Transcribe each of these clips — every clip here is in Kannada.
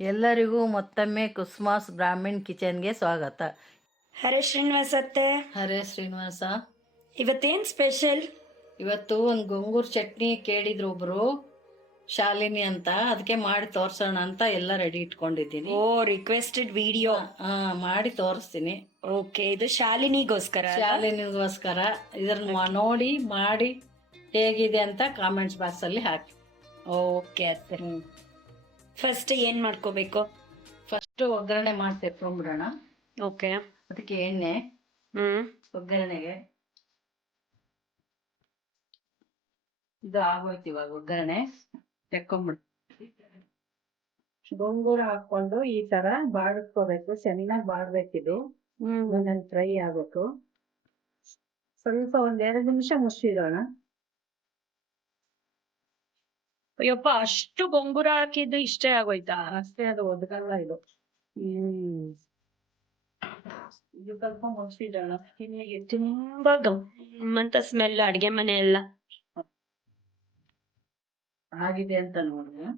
ಎಲ್ಲರಿಗೂ ಮತ್ತೊಮ್ಮೆ ಕುಸ್ಮಾಸ್ ಬ್ರಾಹ್ಮಿಣ್ ಕಿಚನ್ಗೆ ಸ್ವಾಗತ. ಹರೇ ಶ್ರೀನಿವಾಸ ಅತ್ತೆ. ಹರೇ ಶ್ರೀನಿವಾಸ. ಇವತ್ತೇನ್ ಸ್ಪೆಷಲ್? ಇವತ್ತು ಒಂದು ಗೊಂಗೂರ್ ಚಟ್ನಿ ಕೇಳಿದ್ರು ಒಬ್ರು, ಶಾಲಿನಿ ಅಂತ, ಅದಕ್ಕೆ ಮಾಡಿ ತೋರ್ಸೋಣ ಅಂತ ಎಲ್ಲ ರೆಡಿ ಇಟ್ಕೊಂಡಿದ್ದೀನಿ. ಓ, ರಿಕ್ವೆಸ್ಟೆಡ್ ವಿಡಿಯೋ. ಮಾಡಿ ತೋರಿಸ್ತೀನಿ. ಓಕೆ, ಇದು ಶಾಲಿನಿಗೋಸ್ಕರ. ಶಾಲಿನಿಗೋಸ್ಕರ. ಇದನ್ನ ನೋಡಿ ಮಾಡಿ ಹೇಗಿದೆ ಅಂತ ಕಾಮೆಂಟ್ಸ್ ಬಾಕ್ಸ್ ಅಲ್ಲಿ ಹಾಕಿ. ಓಕೆ ಅತ್ತೆ. ಫಸ್ಟ್ ಏನ್ ಮಾಡ್ಕೋಬೇಕು? ಫಸ್ಟ್ ಒಗ್ಗರಣೆ ಮಾಡಿ ತೆಕ್ಕೊಂಡ್ಬಿಡೋಣ. ಓಕೆ. ಅದಕ್ಕೆ ಎಣ್ಣೆ, ಒಗ್ಗರಣೆಗೆ ಇದು ಆಗೋಯ್ತು. ಇವಾಗ ಒಗ್ಗರಣೆ ತೆಕ್ಕೊಂಡ್ಬಿಡು. ಗೊಂಗೂರ ಹಾಕೊಂಡು ಈ ತರ ಬಾಡಿಸ್ಕೋಬೇಕು, ಚೆನ್ನಾಗಿ ಬಾಡ್ಬೇಕಿದು. ಒಂದೊಂದು ಫ್ರೈ ಆಗ್ಬೇಕು. ಸ್ವಲ್ಪ 1-2 ನಿಮಿಷ ಮುಚ್ಚಿಡೋಣ. ಅಯ್ಯಪ್ಪ, ಅಷ್ಟು ಗೊಂಗೂರ ಹಾಕಿದ್ದು ಇಷ್ಟೇ ಆಗೋಯ್ತಾ? ಅಷ್ಟೇ, ಅದು ಒದಗಲ್ಲ ಇದು. ಇದು ಸ್ವಲ್ಪ ಮುಚ್ಚಿಡೋಣ. ನಿಮಗೆ ತುಂಬಾ ಗಮ್ಮಂತ ಸ್ಮೆಲ್ ಅಡ್ಗೆ ಮನೆ ಎಲ್ಲ ಆಗಿದೆ ಅಂತ ನೋಡಿದ್ರೆ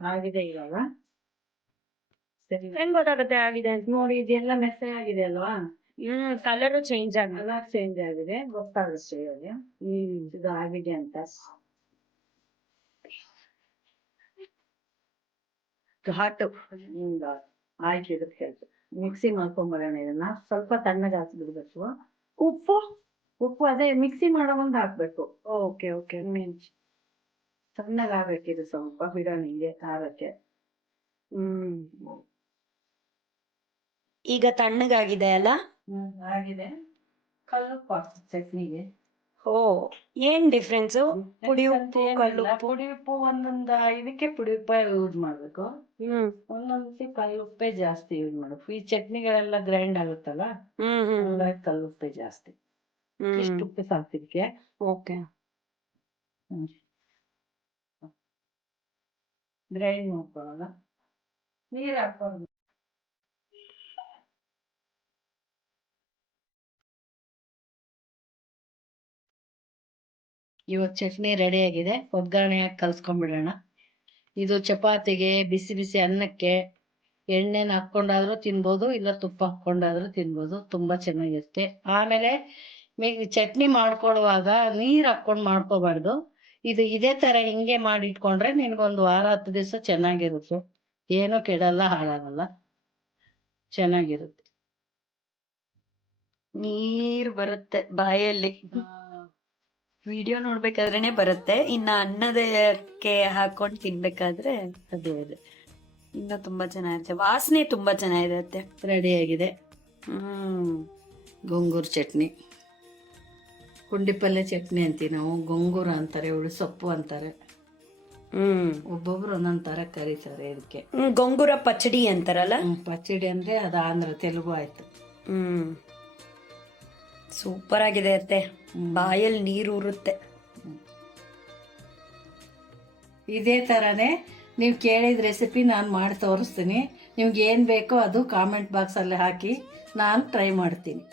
ಆಗಿದೆ ಇವಾಗ. ಸರಿ, ಹೆಂಗ್ ಗೊತ್ತಾಗುತ್ತೆ ಆಗಿದೆ ಅಂತ? ನೋಡಿ, ಇದೆಲ್ಲ ಮೆತ್ತೆ ಆಗಿದೆ ಅಲ್ವಾ? ಕಲರು ಚೇಂಜ್ ಆಗಿದೆ. ಕಲರ್ ಚೇಂಜ್ ಆಗಿದೆ, ಗೊತ್ತಾಗುತ್ತೆ ಇವಾಗ ಇದು ಆಗಿದೆ ಅಂತ. ಘಾಟು ಆಯ್ತು. ಇದಕ್ಕೆ ಕೆಲಸ ಮಿಕ್ಸಿ ಮಾಡ್ಕೊಂಬರೋಣ. ಇದನ್ನ ಸ್ವಲ್ಪ ತಣ್ಣಗೆ ಹಾಕ್ಬಿಡ್ಬೇಕು. ಉಪ್ಪು ಅದೇ ಮಿಕ್ಸಿ ಮಾಡೋ ಮುಂದೆ ಹಾಕ್ಬೇಕು. Okay okay. ತಣ್ಣಗೆ ಆಗ್ಬೇಕಿದು, ಸ್ವಲ್ಪ ಬಿಡೋಣ ಹಿಂಗೆ ಖಾರಕ್ಕೆ. ಈಗ ತಣ್ಣಗಾಗಿದೆ ಅಲ್ಲ? ಆಗಿದೆ. ಕಲ್ಲುಪ್ಪು ಹಾಕ್ಬೇಕು ಚಟ್ನಿಗೆ. ಓ, ಏನ್ ಡಿಫ್ರೆನ್ಸ್? ಪುಡಿ ಉಪ್ಪು, ಕಲ್ಲುಪ್ಪು? ಪುಡಿ ಉಪ್ಪು ಒಂದೊಂದು ಇದಕ್ಕೆ ಪುಡಿ ಉಪ್ಪ ಯೂಸ್ ಮಾಡ್ಬೇಕು, ಒಂದೊಂದಕ್ಕೆ ಕಲ್ಲುಪ್ಪೆ ಜಾಸ್ತಿ ಯೂಸ್ ಮಾಡ್ಬೇಕು. ಈ ಚಟ್ನಿಗಳೆಲ್ಲ ಗ್ರೈಂಡ್ ಆಗುತ್ತಲ್ಲ, ಕಲ್ಲುಪ್ಪೆ ಜಾಸ್ತಿ. ಇಷ್ಟು ಉಪ್ಪು ಸಾಕ್ತಿದ್ಕೆ. ಓಕೆ. ಗ್ರೈಂಡ್ ಮಾಡ್ಕೊಳ್ಳೋಣ. ನೀರು ಹಾಕೊಂಡು ಇವಾಗ ಚಟ್ನಿ ರೆಡಿ ಆಗಿದೆ. ಒಗ್ಗರಣೆ ಹಾಕಿ ಕಲ್ಸ್ಕೊಂಡ್ಬಿಡೋಣ. ಇದು ಚಪಾತಿಗೆ, ಬಿಸಿ ಬಿಸಿ ಅನ್ನಕ್ಕೆ ಎಣ್ಣೆನ ಹಾಕ್ಕೊಂಡಾದ್ರೂ ತಿನ್ಬೋದು, ಇಲ್ಲ ತುಪ್ಪ ಹಾಕ್ಕೊಂಡಾದ್ರೂ ತಿನ್ಬೋದು. ತುಂಬಾ ಚೆನ್ನಾಗಿರುತ್ತೆ. ಆಮೇಲೆ ಚಟ್ನಿ ಮಾಡ್ಕೊಡುವಾಗ ನೀರ್ ಹಾಕ್ಕೊಂಡು ಮಾಡ್ಕೋಬಾರ್ದು. ಇದು ಇದೇ ತರ ಹಿಂಗೆ ಮಾಡಿ ಇಟ್ಕೊಂಡ್ರೆ ನಿನ್ಗೊಂದು 1-10 ದಿವಸ ಚೆನ್ನಾಗಿರುತ್ತೆ. ಏನೂ ಕೆಡಲ್ಲ, ಹಾಳಾಗಲ್ಲ, ಚೆನ್ನಾಗಿರುತ್ತೆ. ನೀರ್ ಬರುತ್ತೆ ಬಾಯಲ್ಲಿ. ವಿಡಿಯೋ ನೋಡ್ಬೇಕಾದ್ರೇನೆ ಬರುತ್ತೆ. ಇನ್ನ ಅನ್ನದಕ್ಕೆ ಹಾಕೊಂಡು ತಿನ್ಬೇಕಾದ್ರೆ ಅದೇ ಇನ್ನ ತುಂಬಾ ಚೆನ್ನಾಗಿರುತ್ತೆ. ವಾಸನೆ ತುಂಬಾ ಚೆನ್ನಾಗಿರುತ್ತೆ. ರೆಡಿ ಆಗಿದೆ ಗೊಂಗೂರ್ ಚಟ್ನಿ. ಪುಂಡಿಪಲ್ಲೆ ಚಟ್ನಿ ಅಂತೀವಿ ನಾವು, ಗೊಂಗೂರ ಅಂತಾರೆ, ಉಳಿಸೊಪ್ಪು ಅಂತಾರೆ. ಒಬ್ಬೊಬ್ರು ಒಂದೊಂದ್ ತರ ಕರೀತಾರೆ ಇದಕ್ಕೆ. ಗೊಂಗೂರ ಪಚಡಿ ಅಂತಾರಲ್ಲ? ಪಚಡಿ ಅಂದ್ರೆ ಅದು ಆಂಧ್ರ, ತೆಲುಗು ಆಯ್ತು. ಸೂಪರ್ ಆಗಿದೆ ಅತ್ತೆ, ಬಾಯಲ್ಲಿ ನೀರು ಉರುತ್ತೆ. ಇದೇ ತರನೇ ನೀವು ಕೇಳಿದ ರೆಸಿಪಿ ನಾನು ಮಾಡಿ ತೋರಿಸ್ತೀನಿ. ನಿಮ್ಗೆ ಏನು ಬೇಕೋ ಅದು ಕಾಮೆಂಟ್ ಬಾಕ್ಸಲ್ಲಿ ಹಾಕಿ, ನಾನು ಟ್ರೈ ಮಾಡ್ತೀನಿ.